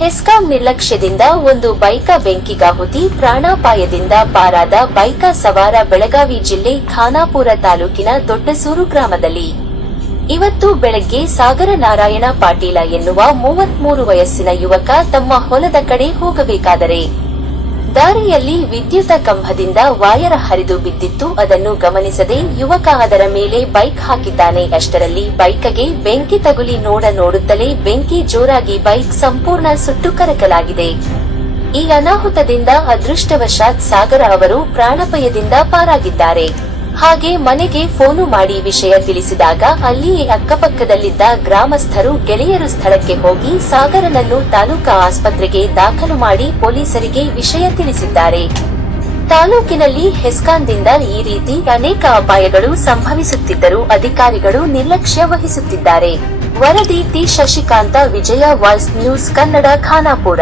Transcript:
ಹೆಸ್ಕಾಂ ನಿರ್ಲಕ್ಷ್ಯದಿಂದ ಒಂದು ಬೈಕ ಬೆಂಕಿಗಾಹುತಿ, ಪ್ರಾಣಾಪಾಯದಿಂದ ಪಾರಾದ ಬೈಕ ಸವಾರ. ಬೆಳಗಾವಿ ಜಿಲ್ಲೆ ಖಾನಾಪುರ ತಾಲೂಕಿನ ದೊಡ್ಡಸೂರು ಗ್ರಾಮದಲ್ಲಿ ಇವತ್ತು ಬೆಳಗ್ಗೆ ಸಾಗರ ನಾರಾಯಣ ಪಾಟೀಲ ಎನ್ನುವ 33 ವಯಸ್ಸಿನ ಯುವಕ ತಮ್ಮ ಹೊಲದ ಕಡೆ ಹೋಗಬೇಕಾದರೆ ದಾರಿಯಲ್ಲಿ ವಿದ್ಯುತ್ ಕಂಬದಿಂದ ವಾಯರ್ ಹರಿದು ಬಿದ್ದಿತ್ತು. ಅದನ್ನು ಗಮನಿಸದೆ ಯುವಕ ಅದರ ಮೇಲೆ ಬೈಕ್ ಹಾಕಿದ್ದಾನೆ. ಅಷ್ಟರಲ್ಲಿ ಬೈಕ್ಗೆ ಬೆಂಕಿ ತಗುಲಿ ನೋಡುತ್ತಲೇ ಬೆಂಕಿ ಜೋರಾಗಿ ಬೈಕ್ ಸಂಪೂರ್ಣ ಸುಟ್ಟು ಕರಕಲಾಗಿದೆ. ಈ ಅನಾಹುತದಿಂದ ಅದೃಷ್ಟವಶಾತ್ ಸಾಗರ ಅವರು ಪ್ರಾಣಾಪಾಯದಿಂದ ಪಾರಾಗಿದ್ದಾರೆ. ಹಾಗೆ ಮನೆಗೆ ಫೋನು ಮಾಡಿ ವಿಷಯ ತಿಳಿಸಿದಾಗ ಅಲ್ಲಿಯೇ ಅಕ್ಕಪಕ್ಕದಲ್ಲಿದ್ದ ಗ್ರಾಮಸ್ಥರು ಗೆಳೆಯರು ಸ್ಥಳಕ್ಕೆ ಹೋಗಿ ಸಾಗರನನ್ನು ತಾಲೂಕಾ ಆಸ್ಪತ್ರೆಗೆ ದಾಖಲು ಮಾಡಿ ಪೊಲೀಸರಿಗೆ ವಿಷಯ ತಿಳಿಸಿದ್ದಾರೆ. ತಾಲೂಕಿನಲ್ಲಿ ಹೆಸ್ಕಾಂದಿಂದ ಈ ರೀತಿ ಅನೇಕ ಅಪಾಯಗಳು ಸಂಭವಿಸುತ್ತಿದ್ದರೂ ಅಧಿಕಾರಿಗಳು ನಿರ್ಲಕ್ಷ್ಯ ವಹಿಸುತ್ತಿದ್ದಾರೆ. ವರದಿ ಟಿ. ಶಶಿಕಾಂತ, ವಿಜಯ ವಾಯ್ಸ್ ನ್ಯೂಸ್ ಕನ್ನಡ, ಖಾನಾಪುರ.